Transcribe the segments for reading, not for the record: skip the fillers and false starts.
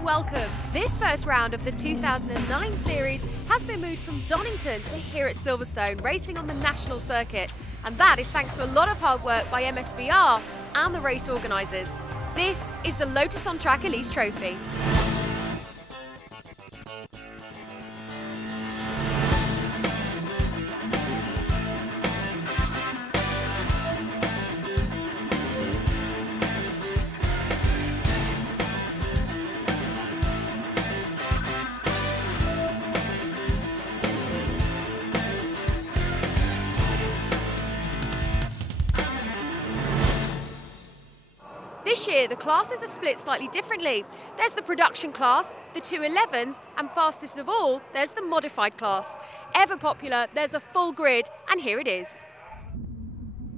and welcome. This first round of the 2009 series has been moved from Donington to here at Silverstone, racing on the national circuit. And that is thanks to a lot of hard work by MSVR and the race organisers. This is the Lotus on Track Elise Trophy. This year, the classes are split slightly differently. There's the production class, the 211s, and fastest of all, there's the modified class. Ever popular, there's a full grid, and here it is.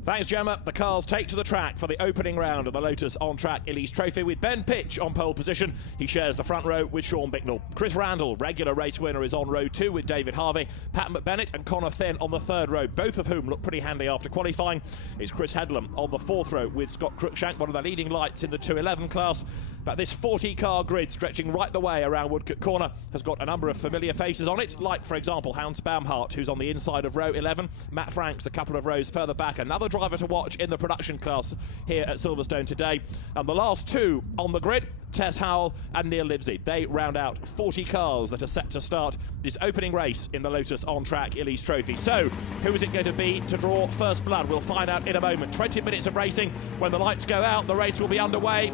Thanks, Gemma. The cars take to the track for the opening round of the Lotus on Track Elise Trophy with Ben Pitch on pole position. He shares the front row with Sean Bicknell. Chris Randall, regular race winner, is on row 2 with David Harvey. Pat McBennett and Connor Finn on the third row, both of whom look pretty handy after qualifying. It's Chris Headlam on the fourth row with Scott Cruikshank, one of the leading lights in the 211 class. But this 40-car grid stretching right the way around Woodcote Corner has got a number of familiar faces on it, like, for example, Hans Baumhart, who's on the inside of row 11. Matt Franks a couple of rows further back, another driver to watch in the production class here at Silverstone today. And the last two on the grid, Tess Howell and Neil Livesey. They round out 40 cars that are set to start this opening race in the Lotus on Track Elise Trophy. So, who is it going to be to draw first blood? We'll find out in a moment. 20 minutes of racing. When the lights go out, the race will be underway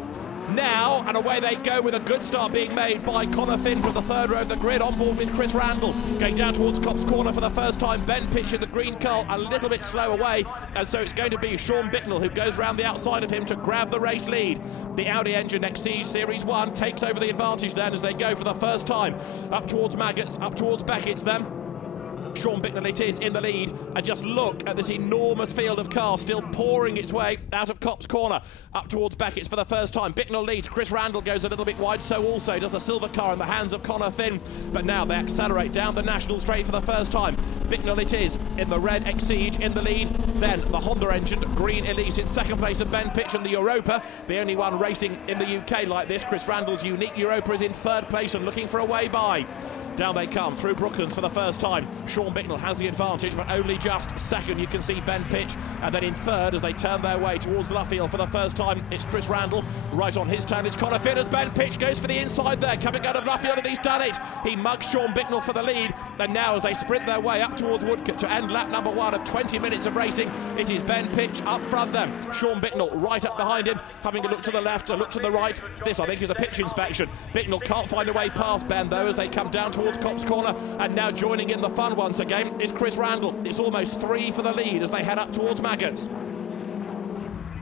now, and away they go with a good start being made by Connor Finn from the third row of the grid, on board with Chris Randall. Going down towards Copse Corner for the first time, Ben Pitch in the green car a little bit slow away, and so it's going to be Sean Bicknell who goes round the outside of him to grab the race lead. The Audi Engine Exige Series 1 takes over the advantage then as they go for the first time up towards Maggots, up towards Beckett's then. Sean Bicknell it is in the lead, and just look at this enormous field of cars still pouring its way out of Copse Corner up towards Beckett's for the first time. Bicknell leads, Chris Randall goes a little bit wide, so also does the silver car in the hands of Connor Finn, but now they accelerate down the national straight for the first time. Bicknell it is in the red Exige in the lead, then the Honda engine green Elise in second place, and Ben Pitch in the Europa, the only one racing in the UK like this. Chris Randall's unique Europa is in third place and looking for a way by. Down they come through Brooklands for the first time. Sean Bicknell has the advantage, but only just second. You can see Ben Pitch, and then in third as they turn their way towards Luffield for the first time, it's Chris Randall. Right on his turn, it's Connor Finn as Ben Pitch goes for the inside there, coming out of Luffield, and he's done it. He mugs Sean Bicknell for the lead, and now as they sprint their way up towards Woodcote to end lap number 1 of 20 minutes of racing, it is Ben Pitch up front then. Sean Bicknell right up behind him, having a look to the left, a look to the right. This, I think, is a pitch inspection. Bicknell can't find a way past Ben, though, as they come down towards Copse Corner, and now joining in the fun once again is Chris Randall. It's almost 3 for the lead as they head up towards Maggots.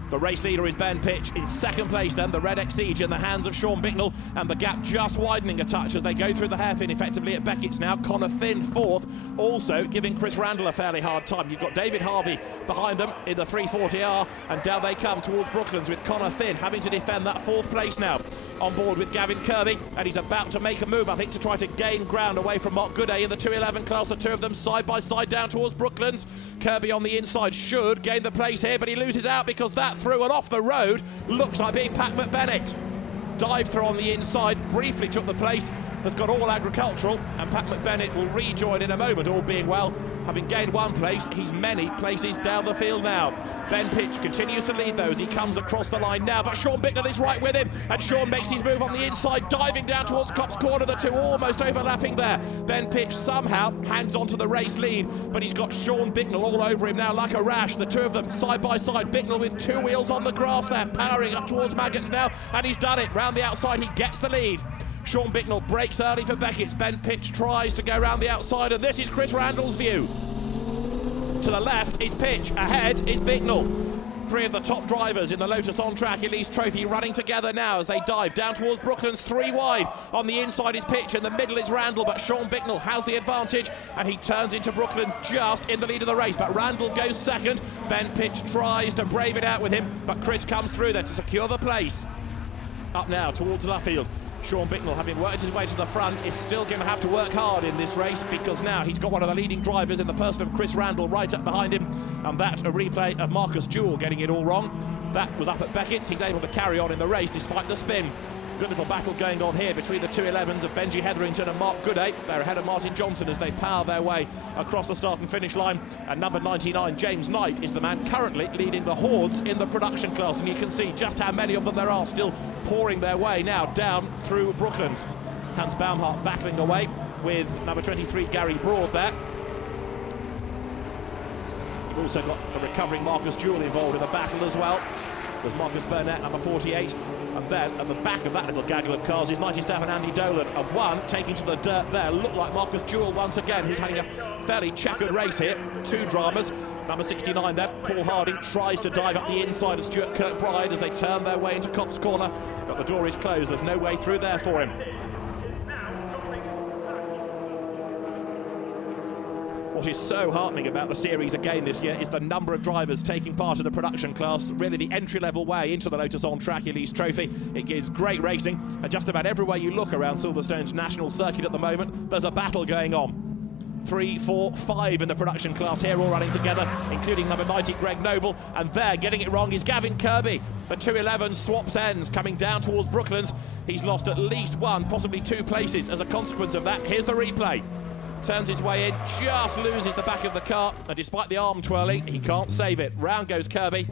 The race leader is Ben Pitch in second place then, the red Exige in the hands of Sean Bicknell, and the gap just widening a touch as they go through the hairpin effectively at Beckett's now. Connor Finn fourth, also giving Chris Randall a fairly hard time. You've got David Harvey behind them in the 340R, and down they come towards Brooklands with Connor Finn having to defend that fourth place now. On board with Gavin Kirby, and he's about to make a move, I think, to try to gain ground away from Mark Gooday in the 211 class. The two of them side by side down towards Brooklands. Kirby on the inside should gain the place here, but he loses out because that through and off the road looks like being Pat McBennett. Dive through on the inside, briefly took the place, has got all agricultural, and Pat McBennett will rejoin in a moment, all being well. Having gained one place, he's many places down the field now. Ben Pitch continues to lead though as he comes across the line now, but Sean Bicknell is right with him, and Sean makes his move on the inside, diving down towards Copse Corner, the two almost overlapping there. Ben Pitch somehow hangs on to the race lead, but he's got Sean Bicknell all over him now like a rash. The two of them side by side, Bicknell with two wheels on the grass there, powering up towards Maggots now, and he's done it. Round the outside, he gets the lead. Sean Bicknell breaks early for Beckett's. Ben Pitch tries to go round the outside, and this is Chris Randall's view. To the left is Pitch, ahead is Bicknell. Three of the top drivers in the Lotus on Track Elise Trophy running together now as they dive down towards Brooklands, 3 wide. On the inside is Pitch, in the middle is Randall, but Sean Bicknell has the advantage, and he turns into Brooklands just in the lead of the race, but Randall goes second. Ben Pitch tries to brave it out with him, but Chris comes through there to secure the place. Up now towards Luffield. Sean Bicknell, having worked his way to the front, is still going to have to work hard in this race, because now he's got one of the leading drivers in the person of Chris Randall right up behind him, and that a replay of Marcus Jewell getting it all wrong. That was up at Beckett's. He's able to carry on in the race despite the spin. Good little battle going on here between the 211s of Benji Hetherington and Mark Gooday. They're ahead of Martin Johnson as they power their way across the start and finish line. And number 99, James Knight, is the man currently leading the hordes in the production class. And you can see just how many of them there are still pouring their way now down through Brooklands. Hans Baumhart battling away with number 23, Gary Broad there. You've also got the recovering Marcus Jewell involved in the battle as well. There's Marcus Burnett, number 48. And then at the back of that little gaggle of cars is 97 Andy Dolan. And one taking to the dirt there looked like Marcus Jewell once again, who's having a fairly checkered race here. Two dramas. Number 69 then, Paul Hardy, tries to dive up the inside of Stuart Kirkbride as they turn their way into Copse Corner. But the door is closed, there's no way through there for him. What is so heartening about the series again this year is the number of drivers taking part in the production class, really the entry-level way into the Lotus On Track Elise Trophy. It gives great racing, and just about everywhere you look around Silverstone's national circuit at the moment, there's a battle going on. 3, 4, 5 in the production class here, all running together, including number 90, Greg Noble. And there, getting it wrong, is Gavin Kirby. The 211 swaps ends, coming down towards Brooklands. He's lost at least one, possibly two places as a consequence of that. Here's the replay. Turns his way in, just loses the back of the car, and despite the arm twirling, he can't save it. Round goes Kirby.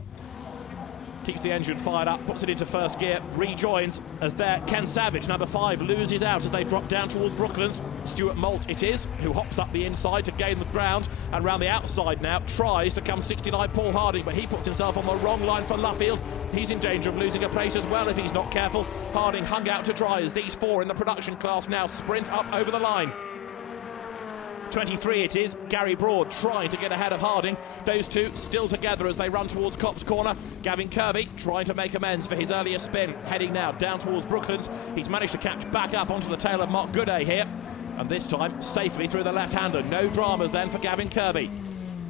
Keeps the engine fired up, puts it into first gear, rejoins as there Ken Savage, number 5, loses out as they drop down towards Brooklands. Stuart Moult it is, who hops up the inside to gain the ground, and round the outside now tries to come 69 Paul Hardy, but he puts himself on the wrong line for Luffield. He's in danger of losing a place as well if he's not careful. Harding hung out to dry as these four in the production class now sprint up over the line. 23 it is, Gary Broad trying to get ahead of Harding. Those two still together as they run towards Copse Corner. Gavin Kirby trying to make amends for his earlier spin, heading now down towards Brooklands. He's managed to catch back up onto the tail of Mark Gooday here, and this time safely through the left-hander. No dramas then for Gavin Kirby.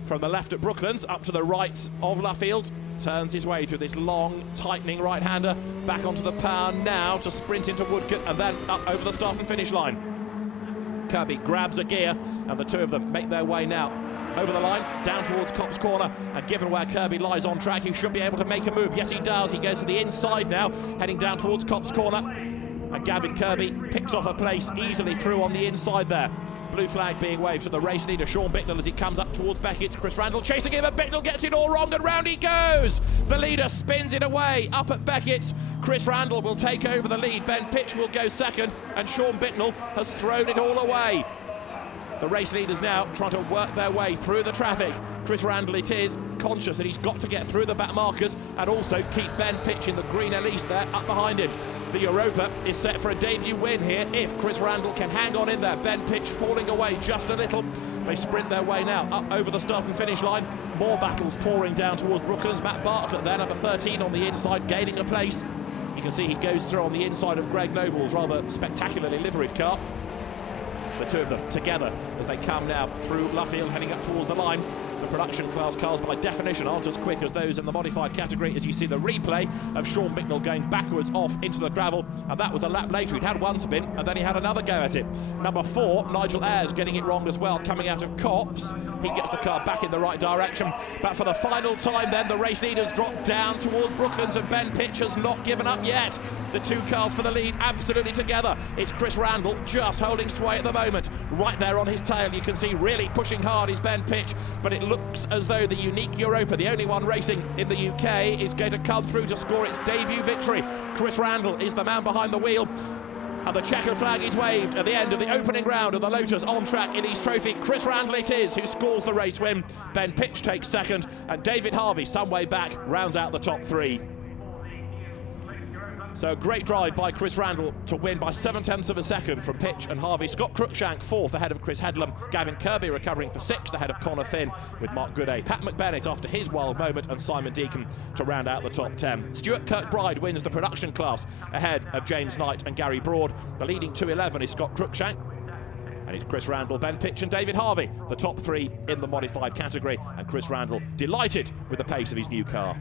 From the left at Brooklands up to the right of Luffield, turns his way through this long, tightening right-hander, back onto the power now to sprint into Woodcote and then up over the start and finish line. Kirby grabs a gear, and the two of them make their way now over the line, down towards Copse Corner, and given where Kirby lies on track, he should be able to make a move. Yes, he does. He goes to the inside now, heading down towards Copse Corner, and Gavin Kirby picks off a place easily through on the inside there. Blue flag being waved to the race leader, Sean Bicknell, as he comes up towards Beckett. Chris Randall chasing him, and Bicknell gets it all wrong, and round he goes! The leader spins it away up at Beckett. Chris Randall will take over the lead. Ben Pitch will go second, and Sean Bicknell has thrown it all away. The race leaders now trying to work their way through the traffic. Chris Randall it is, conscious that he's got to get through the back markers and also keep Ben Pitch in the green Elise there up behind him. The Europa is set for a debut win here if Chris Randall can hang on in there. Ben Pitch falling away just a little. They sprint their way now up over the start and finish line. More battles pouring down towards Brooklands. Matt Bartlett there, number 13 on the inside, gaining a place. You can see he goes through on the inside of Greg Noble's rather spectacularly liveried car. The two of them together as they come now through Luffield, heading up towards the line. The production class cars by definition aren't as quick as those in the modified category, as you see the replay of Sean Bicknell going backwards off into the gravel, and that was a lap later. He'd had one spin and then he had another go at it. Number 4, Nigel Ayres, getting it wrong as well, coming out of Copse. He gets the car back in the right direction, but for the final time then the race leaders drop down towards Brooklands, and Ben Pitch has not given up yet. The two cars for the lead absolutely together. It's Chris Randall just holding sway at the moment. Right there on his tail you can see really pushing hard is Ben Pitch, but it looks as though the unique Europa, the only one racing in the UK, is going to come through to score its debut victory. Chris Randall is the man behind the wheel, and the checkered flag is waved at the end of the opening round of the Lotus On Track Elise Trophy. Chris Randall it is who scores the race win. Ben Pitch takes second, and David Harvey, some way back, rounds out the top 3. So a great drive by Chris Randall to win by 7/10 of a second from Pitch and Harvey. Scott Cruikshank 4th ahead of Chris Headlam. Gavin Kirby recovering for 6th ahead of Connor Finn with Mark Gooday. Pat McBennett after his wild moment, and Simon Deacon to round out the top 10. Stuart Kirkbride wins the production class ahead of James Knight and Gary Broad. The leading 211 is Scott Cruikshank. And it's Chris Randall, Ben Pitch and David Harvey, the top 3 in the modified category. And Chris Randall delighted with the pace of his new car.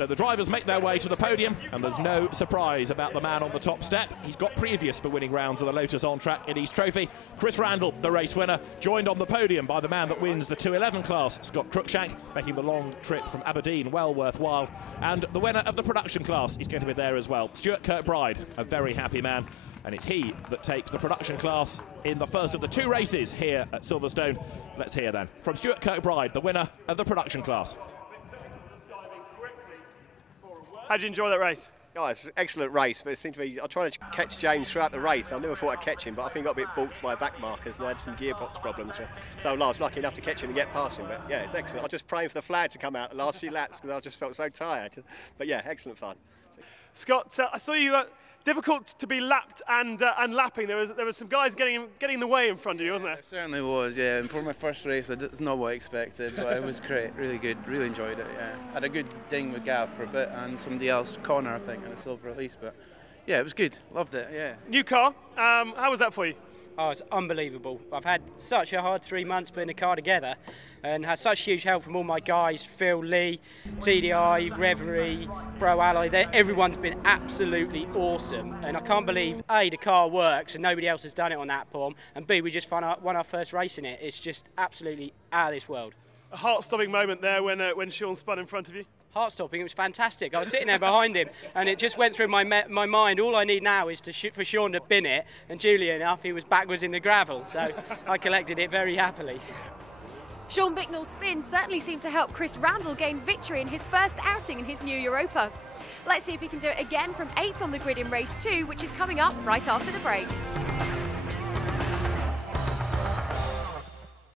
So the drivers make their way to the podium, and there's no surprise about the man on the top step. He's got previous for winning rounds of the Lotus on-track Elise Trophy. Chris Randall, the race winner, joined on the podium by the man that wins the 211 class, Scott Cruikshank, making the long trip from Aberdeen well worthwhile. And the winner of the production class is going to be there as well, Stuart Kirkbride, a very happy man. And it's he that takes the production class in the first of the 2 races here at Silverstone. Let's hear then from Stuart Kirkbride, the winner of the production class. How did you enjoy that race? Oh, it's an excellent race, but it seemed to be, I tried to catch James throughout the race. I never thought I'd catch him, but I think I got a bit balked by back markers and I had some gearbox problems. So I was lucky enough to catch him and get past him, but yeah, it's excellent. I was just praying for the flag to come out the last few laps because I just felt so tired. But yeah, excellent fun. Scott, I saw you difficult to be lapped and lapping. There was some guys getting in the way in front of you, wasn't there? It certainly was, yeah. And for my first race, it's not what I expected, but it was great, really good, really enjoyed it. Yeah, had a good ding with Gav for a bit, and somebody else, Connor, I think, in a silver Elise. But yeah, it was good. Loved it. Yeah. New car. How was that for you? Oh, it's unbelievable. I've had such a hard 3 months putting the car together and had such huge help from all my guys, Phil, Lee, TDI, Reverie, Pro Alloy. Everyone's been absolutely awesome. And I can't believe, A, the car works and nobody else has done it on that form, and B, we just won our first race in it. It's just absolutely out of this world. A heart-stopping moment there when Sean spun in front of you. Heart-stopping, it was fantastic. I was sitting there behind him and it just went through my mind, all I need now is for Sean to bin it, and duly enough he was backwards in the gravel, so I collected it very happily. Sean Bicknell's spin certainly seemed to help Chris Randall gain victory in his first outing in his new Europa. Let's see if he can do it again from 8th on the grid in race 2, which is coming up right after the break.